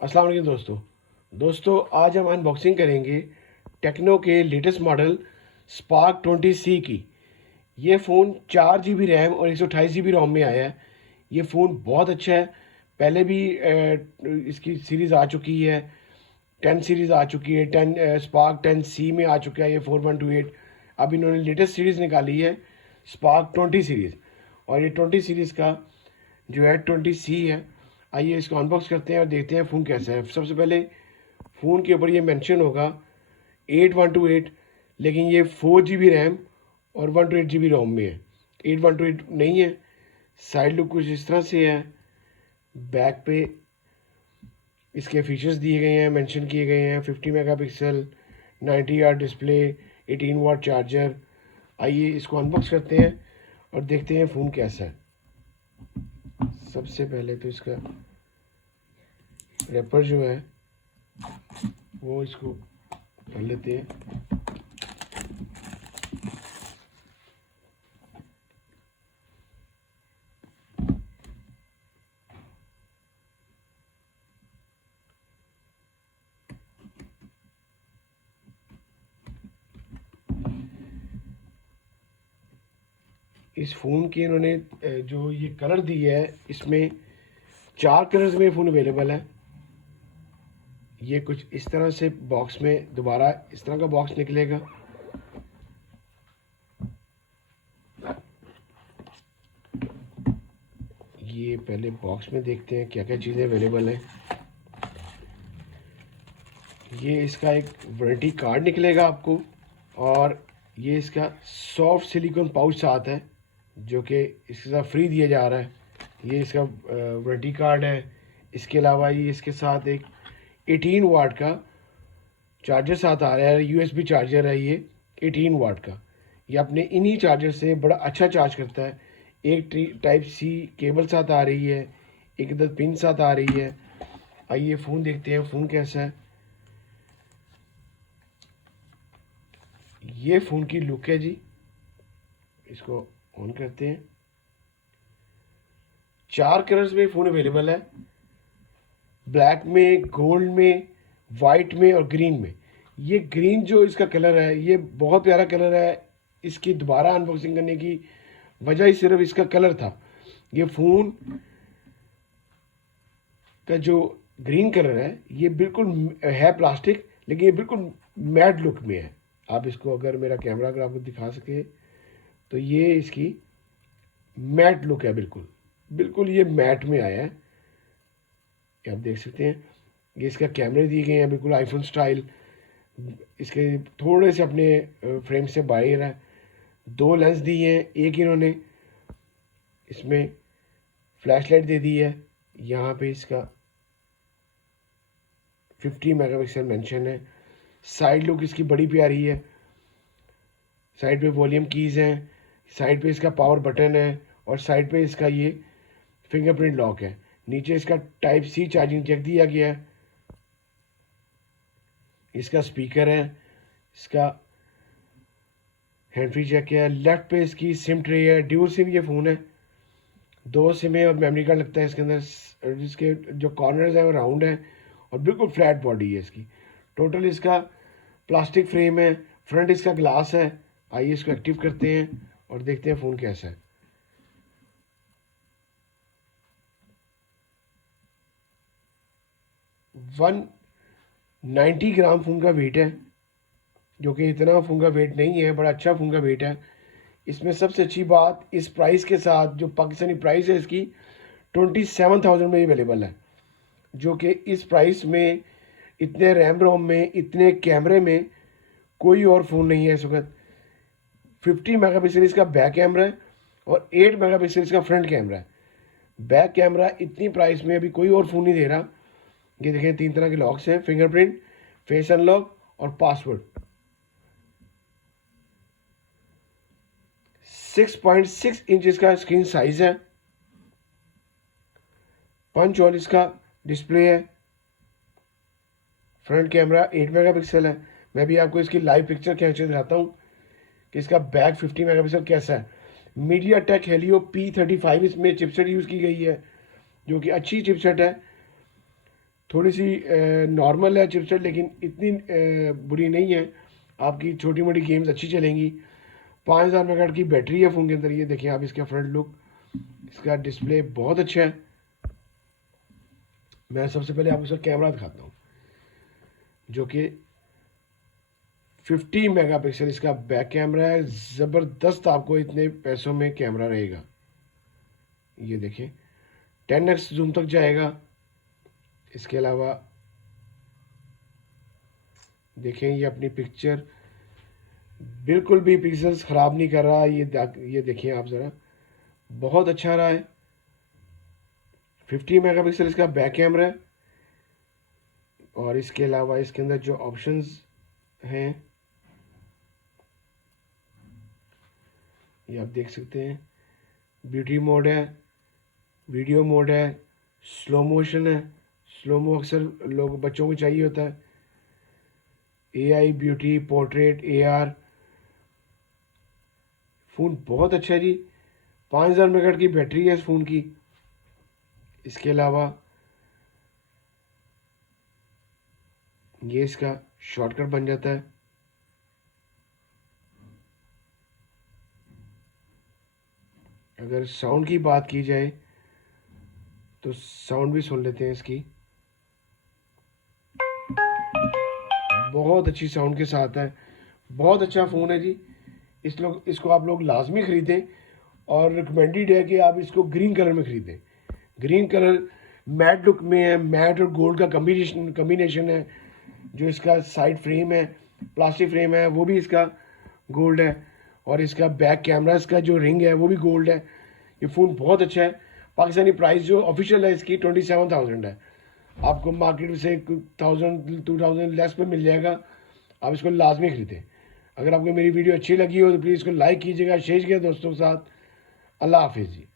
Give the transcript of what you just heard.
अस्सलाम वालेकुम दोस्तों आज हम अनबॉक्सिंग करेंगे टेक्नो के लेटेस्ट मॉडल स्पार्क 20C की। ये फ़ोन 4 GB रैम और 128 GB रोम में आया है। ये फ़ोन बहुत अच्छा है। पहले भी इसकी सीरीज़ आ चुकी है, 10 सीरीज़ आ चुकी है, 10 स्पार्क 10C में आ चुका है ये 4128। अब इन्होंने लेटेस्ट सीरीज़ निकाली है स्पार्क 20 सीरीज़, और ये 20 सीरीज़ का जो है 20C है। आइए इसको अनबॉक्स करते हैं और देखते हैं फ़ोन कैसा है। सबसे पहले फ़ोन के ऊपर ये मेंशन होगा 8128, लेकिन ये 4 GB रैम और 128 GB रोम में है, 8128 नहीं है। साइड लुक कुछ इस तरह से है। बैक पे इसके फीचर्स दिए गए हैं, मेंशन किए गए हैं। 50 megapixel, 90 Hz display, 18 watt charger. आइए इसको अनबॉक्स करते हैं और देखते हैं फ़ोन कैसा है। सबसे पहले तो इसका रैपर जो है वो इसको कर लेते हैं। इस फ़ोन के इन्होंने जो ये कलर दिया है, इसमें 4 कलर्स में फ़ोन अवेलेबल है। ये कुछ इस तरह से बॉक्स में दोबारा इस तरह का बॉक्स निकलेगा। ये पहले बॉक्स में देखते हैं क्या क्या चीज़ें अवेलेबल हैं। ये इसका एक वारंटी कार्ड निकलेगा आपको, और ये इसका सॉफ्ट सिलिकॉन पाउच साथ है जो कि इसके साथ फ्री दिया जा रहा है। ये इसका वारंटी कार्ड है। इसके अलावा ये इसके साथ एक 18 वाट का चार्जर साथ आ रहा है। USB चार्जर है ये 18 वाट का। ये अपने इन्हीं चार्जर से बड़ा अच्छा चार्ज करता है। एक टाइप सी केबल साथ आ रही है, एक इधर पिन साथ आ रही है। आइए फ़ोन देखते हैं फ़ोन कैसा है। ये फ़ोन की लुक है जी। इसको ऑन करते हैं। 4 कलर्स में फ़ोन अवेलेबल है, ब्लैक में, गोल्ड में, वाइट में और ग्रीन में। ये ग्रीन जो इसका कलर है ये बहुत प्यारा कलर है। इसकी दोबारा अनबॉक्सिंग करने की वजह ही सिर्फ इसका कलर था। ये फ़ोन का जो ग्रीन कलर है ये बिल्कुल है प्लास्टिक, लेकिन ये बिल्कुल मैट लुक में है। आप इसको अगर मेरा कैमरा अगर आपको दिखा सके तो ये इसकी मैट लुक है, बिल्कुल बिल्कुल ये मैट में आया है। ये आप देख सकते हैं। ये इसका कैमरे दिए गए हैं बिल्कुल आईफोन स्टाइल। इसके थोड़े से अपने फ्रेम से बाहर है। 2 लेंस दिए हैं। एक इन्होंने इसमें फ्लैश लाइट दे दी है। यहाँ पे इसका 50 मेगापिक्सल मेंशन है। साइड लुक इसकी बड़ी प्यारी है। साइड पे वॉल्यूम कीज़ हैं, साइड पे इसका पावर बटन है, और साइड पे इसका ये फिंगरप्रिंट लॉक है। नीचे इसका टाइप सी चार्जिंग जैक दिया गया है। इसका स्पीकर है, इसका हैंड फ्री जैक है। लेफ्ट पे इसकी सिम ट्रे है। ड्यूल सिम ये फ़ोन है। 2 सिम है और मेमोरी कार्ड लगता है इसके अंदर। जिसके जो कॉर्नर्स हैं वो राउंड है और बिल्कुल फ्लैट बॉडी है इसकी। टोटल इसका प्लास्टिक फ्रेम है, फ्रंट इसका ग्लास है। आइए इसको एक्टिव करते हैं और देखते हैं फ़ोन कैसा है। 190 ग्राम फ़ोन का वेट है, जो कि इतना फ़ोन का वेट नहीं है, बड़ा अच्छा फ़ोन का वेट है। इसमें सबसे अच्छी बात, इस प्राइस के साथ जो पाकिस्तानी प्राइस है इसकी 27,000 में अवेलेबल है, जो कि इस प्राइस में इतने रैम रोम में इतने कैमरे में कोई और फ़ोन नहीं है इस वक्त। 50 मेगापिक्सल इसका बैक कैमरा है और 8 मेगापिक्सल इसका फ्रंट कैमरा है। बैक कैमरा इतनी प्राइस में अभी कोई और फ़ोन नहीं दे रहा। ये देखें, 3 तरह के लॉक्स हैं, फिंगरप्रिंट, फेस अनलॉक और पासवर्ड। 6.6 इंच इसका स्क्रीन साइज है। पंच होल इसका डिस्प्ले है। फ्रंट कैमरा 8 मेगापिक्सल है। मैं भी आपको इसकी लाइव पिक्चर खींच के दिखाता हूँ कि इसका बैक 50 मेगापिक्सल कैसा है। मीडिया टेक हेलियो P35 इसमें चिपसेट यूज़ की गई है, जो कि अच्छी चिपसेट है। थोड़ी सी नॉर्मल है चिपसेट, लेकिन इतनी बुरी नहीं है। आपकी छोटी मोटी गेम्स अच्छी चलेंगी। 5000 मेगाहर्ट्ज़ की बैटरी है फ़ोन के अंदर। ये देखिए आप इसका फ्रंट लुक, इसका डिस्प्ले बहुत अच्छा है। मैं सबसे पहले आपको इसका कैमरा दिखाता हूँ, जो कि 50 मेगापिक्सल इसका बैक कैमरा है। ज़बरदस्त आपको इतने पैसों में कैमरा रहेगा। ये देखें 10x जूम तक जाएगा। इसके अलावा देखें ये अपनी पिक्चर बिल्कुल भी पिक्सल्स ख़राब नहीं कर रहा। ये देखिए आप ज़रा, बहुत अच्छा रहा है। 50 मेगापिक्सल इसका बैक कैमरा है। और इसके अलावा इसके अंदर जो ऑप्शंस हैं ये आप देख सकते हैं। ब्यूटी मोड है, वीडियो मोड है, स्लो मोशन है। स्लोमो अक्सर लोग बच्चों को चाहिए होता है। AI, beauty, portrait, AR. Phone बहुत अच्छा है जी। 5000 मेगाहर्ट्ज़ की बैटरी है इस फ़ोन की। इसके अलावा ये इसका शॉर्टकट बन जाता है। अगर साउंड की बात की जाए तो साउंड भी सुन लेते हैं इसकी। बहुत अच्छी साउंड के साथ है। बहुत अच्छा फ़ोन है जी। इसको आप लोग लाजमी ख़रीदें, और रिकमेंडेड है कि आप इसको ग्रीन कलर में ख़रीदें। ग्रीन कलर मैट लुक में है। मैट और गोल्ड का कम्बिनेशन है। जो इसका साइड फ्रेम है, प्लास्टिक फ्रेम है, वो भी इसका गोल्ड है। और इसका बैक कैमरा, इसका जो रिंग है वो भी गोल्ड है। ये फ़ोन बहुत अच्छा है। पाकिस्तानी प्राइस जो ऑफिशियल है इसकी 27,000 है। आपको मार्केट से 1000-2000 लेस पे मिल जाएगा। आप इसको लाजमी खरीदें। अगर आपको मेरी वीडियो अच्छी लगी हो तो प्लीज़ इसको लाइक कीजिएगा, शेयर कीजिएगा दोस्तों के साथ। अल्लाह हाफिज़ जी।